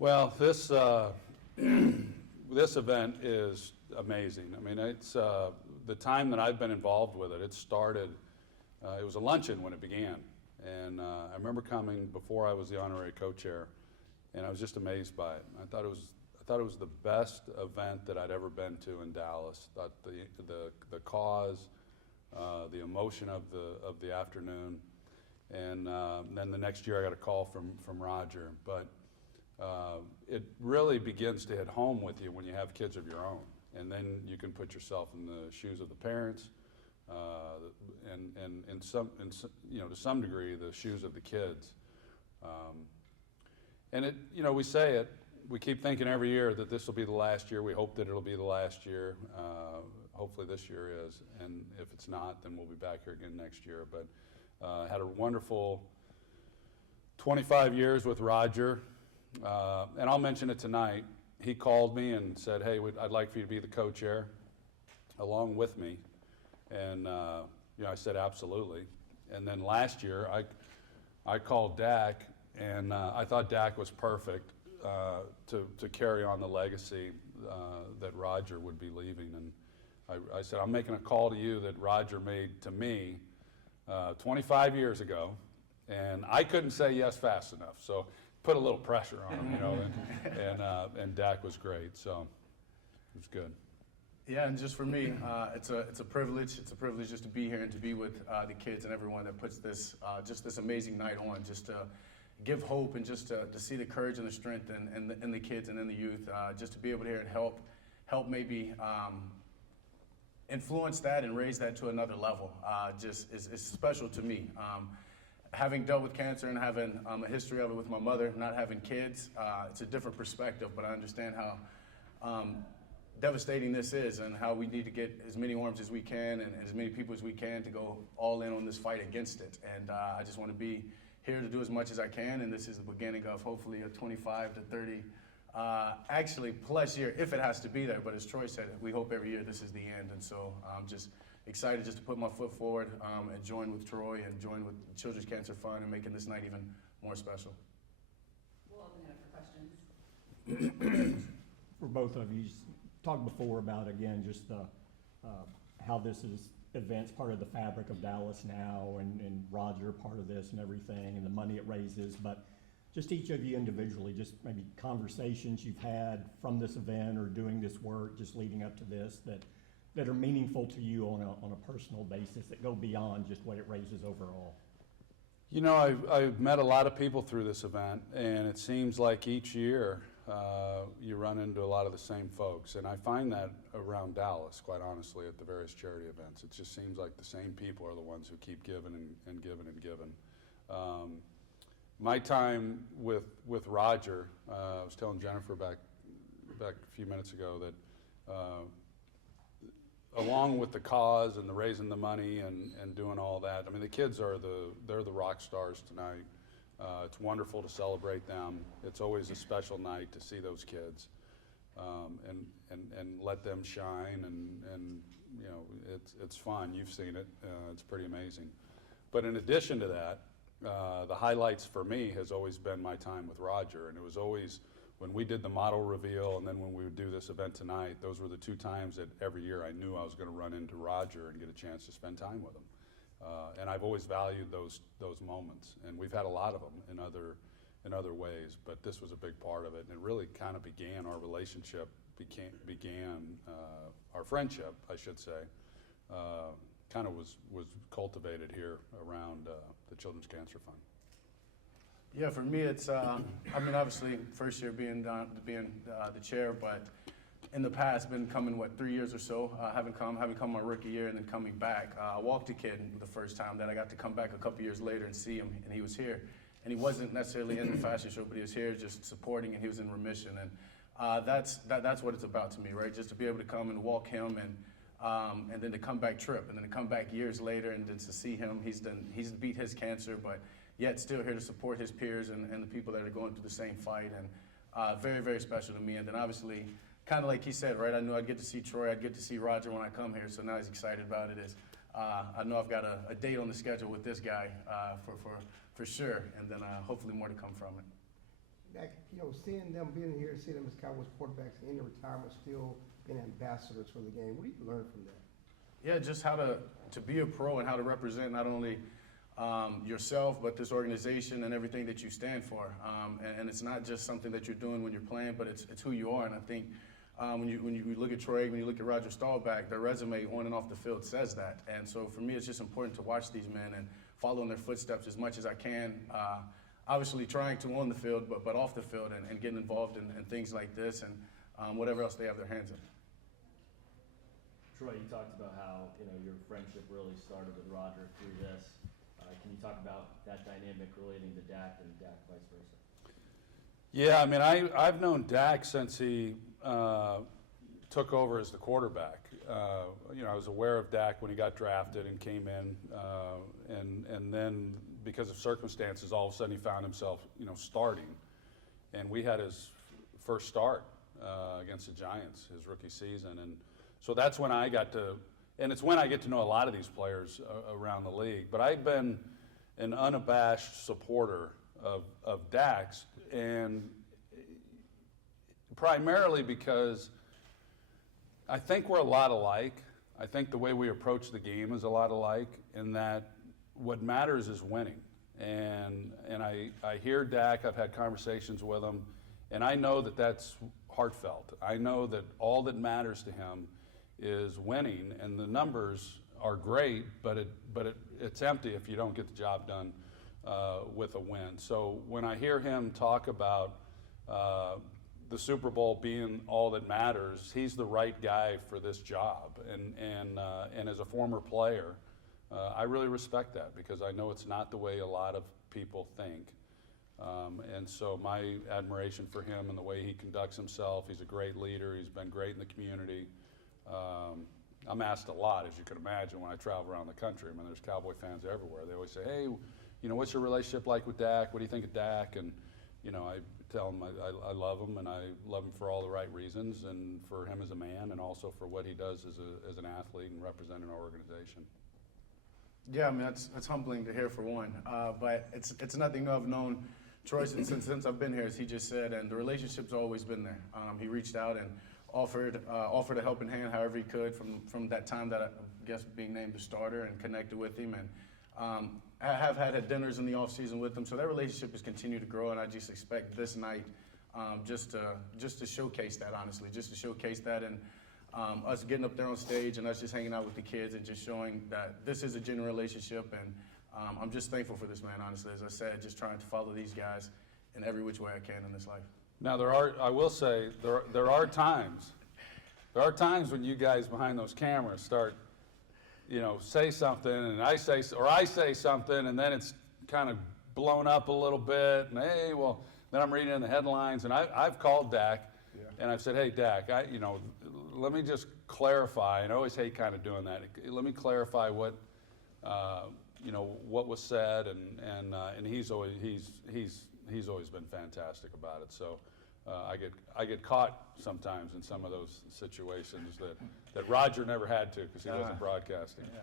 Well, this this event is amazing. I mean, it's the time that I've been involved with it. It started. It was a luncheon when it began, and I remember coming before I was the honorary co-chair, and I was just amazed by it. I thought it was the best event that I'd ever been to in Dallas. Thought the cause, the emotion of the afternoon, and then the next year I got a call from Roger. But it really begins to hit home with you when you have kids of your own, and then you can put yourself in the shoes of the parents, and to some degree the shoes of the kids. And it, we say it, we keep thinking every year that this will be the last year. We hope that it'll be the last year. Hopefully this year is, and if it's not, then we'll be back here again next year. But had a wonderful 25 years with Roger. And I'll mention it tonight. He called me and said, "Hey, I'd like for you to be the co-chair along with me." And I said, "Absolutely." And then last year, I called Dak, and I thought Dak was perfect to carry on the legacy that Roger would be leaving. And I said, "I'm making a call to you that Roger made to me 25 years ago," and I couldn't say yes fast enough. So put a little pressure on him, and Dak was great, so it was good. Yeah, and just for me, it's a privilege. It's a privilege just to be here and to be with the kids and everyone that puts this this amazing night on, just to give hope and just to see the courage and the strength in the kids and in the youth, just to be able to hear and help maybe influence that and raise that to another level. Just is special to me. Having dealt with cancer and having a history of it with my mother, not having kids, it's a different perspective, but I understand how devastating this is and how we need to get as many arms as we can and as many people as we can to go all in on this fight against it. And I just want to be here to do as much as I can, and this is the beginning of hopefully a 25 to 30 actually plus year, if it has to be there. But as Troy said, we hope every year this is the end. And so I'm just excited just to put my foot forward and join with Troy and join with Children's Cancer Fund and making this night even more special. We'll open it up for questions. For both of you, talked before about, again, just how this event's part of the fabric of Dallas now, and Roger part of this and everything, and the money it raises. But just each of you individually, just maybe conversations you've had from this event or doing this work, just leading up to this, that are meaningful to you on a personal basis, that go beyond just what it raises overall. I've met a lot of people through this event, and it seems like each year you run into a lot of the same folks. And I find that around Dallas, quite honestly, at the various charity events. It just seems like the same people are the ones who keep giving and giving and giving. My time with Roger, I was telling Jennifer back a few minutes ago that along with the cause and the raising the money and doing all that, I mean, the kids they're the rock stars tonight. It's wonderful to celebrate them. It's always a special night to see those kids and let them shine, and it's fun. You've seen it. It's pretty amazing. But in addition to that, the highlights for me has always been my time with Roger, and it was always when we did the model reveal, and then when we would do this event tonight. Those were the two times that every year I knew I was going to run into Roger and get a chance to spend time with him. And I've always valued those moments, and we've had a lot of them in other ways, but this was a big part of it, and it really kind of began our relationship, began our friendship, I should say, kind of was cultivated here around the Children's Cancer Fund. Yeah, for me, it's obviously first year being the chair, but in the past, been coming 3 years or so. Haven't come my rookie year, and then coming back. I walked a kid the first time. Then I got to come back a couple years later and see him, and he was here. And he wasn't necessarily in the fashion show, but he was here just supporting, and he was in remission. And that's what it's about to me, right? Just to be able to come and walk him, and then to come back trip, and then to come back years later, and then to see him. He's beat his cancer, but yet still here to support his peers and the people that are going through the same fight. And very, very special to me. And then obviously, kind of like he said, right? I knew I'd get to see Troy, I'd get to see Roger when I come here, so now he's excited about it. I know I've got a date on the schedule with this guy for sure, and then hopefully more to come from it. that, seeing them being here, seeing them as Cowboys quarterbacks in the retirement, still being ambassadors for the game, what do you learn from that? Yeah, just how to be a pro and how to represent not only yourself, but this organization and everything that you stand for. And it's not just something that you're doing when you're playing, but it's who you are. And I think when you look at Troy, when you look at Roger Staubach, their resume on and off the field says that. And so for me, it's just important to watch these men and follow in their footsteps as much as I can. Obviously trying to on the field, but off the field and getting involved in things like this and whatever else they have their hands in. Troy, you talked about how your friendship really started with Roger through this. Can you talk about that dynamic relating to Dak and Dak vice versa? Yeah, I mean, I've known Dak since he took over as the quarterback. I was aware of Dak when he got drafted and came in, and then because of circumstances, all of a sudden he found himself, starting. And we had his first start against the Giants, his rookie season, and so that's when I got to, and it's when I get to know a lot of these players around the league. But I've been an unabashed supporter of Dak's, and primarily because I think we're a lot alike. I think the way we approach the game is a lot alike, in that what matters is winning. And I hear Dak, I've had conversations with him, and I know that that's heartfelt. I know that all that matters to him is winning, and the numbers are great, but it's empty if you don't get the job done with a win. So when I hear him talk about the Super Bowl being all that matters, he's the right guy for this job. And as a former player, I really respect that, because I know it's not the way a lot of people think. And so my admiration for him and the way he conducts himself, he's a great leader, he's been great in the community. I'm asked a lot, as you can imagine, when I travel around the country. I mean, there's Cowboy fans everywhere. They always say, hey, what's your relationship like with Dak? What do you think of Dak? And, I tell them I love him, and I love him for all the right reasons, and for him as a man, and also for what he does as an athlete and representing our organization. Yeah, I mean, that's humbling to hear, for one. But it's nothing I've known Troy since I've been here, as he just said, and the relationship's always been there. He reached out and offered a helping hand however he could from that time that I guess being named the starter, and connected with him, and I have had dinners in the off season with him. So that relationship has continued to grow, and I just expect this night just to showcase that, honestly, just to showcase that, and us getting up there on stage and us just hanging out with the kids and just showing that this is a genuine relationship. And I'm just thankful for this man, honestly. As I said, just trying to follow these guys in every which way I can in this life. Now I will say, there are times when you guys behind those cameras start, say something, and I say something, and then it's kind of blown up a little bit, and hey, well, then I'm reading in the headlines, and I've called Dak, and I've said, hey, Dak, let me just clarify, and I always hate kind of doing that. Let me clarify what was said, and he's always been fantastic about it. So I get caught sometimes in some of those situations that Roger never had to, because he wasn't broadcasting. Yeah.